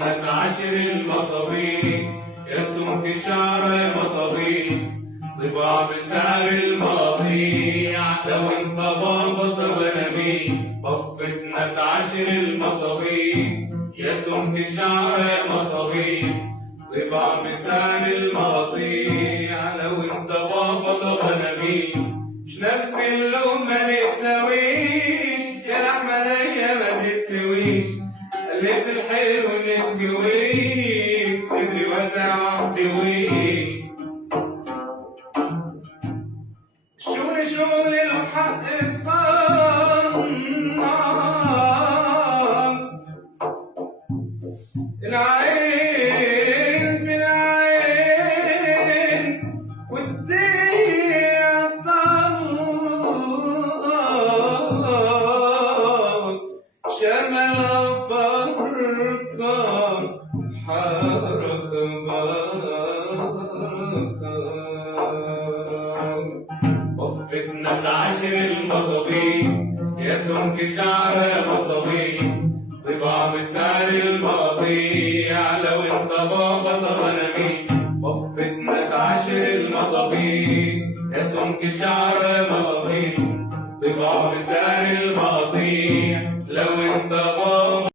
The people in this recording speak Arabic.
12 المصابيح يا سمك شعر يا مصابيح طباع بسعر المواضيع لو انت بابا طب انا مين طف 12 المصابيح يا سمك شعر يا مصابيح طباع بسعر المواضيع لو انت بابا طب انا مين مش نفس اللون ما نتساويش يا لحمة نية ما تستويش قلت الحلو نسقويك صدري واسع واحتويك شغل الحق صار العين بالعين والدنيا طال شمل فرقة حرك طف 12 المصابيح يا سمك شعر يا مصابيح طباع بسعر المواضيع لو انت بابا طب انا مين طف 12 المصابيح يا سمك شعر يا مصابيح طباع بسعر المواضيع لو انت بابا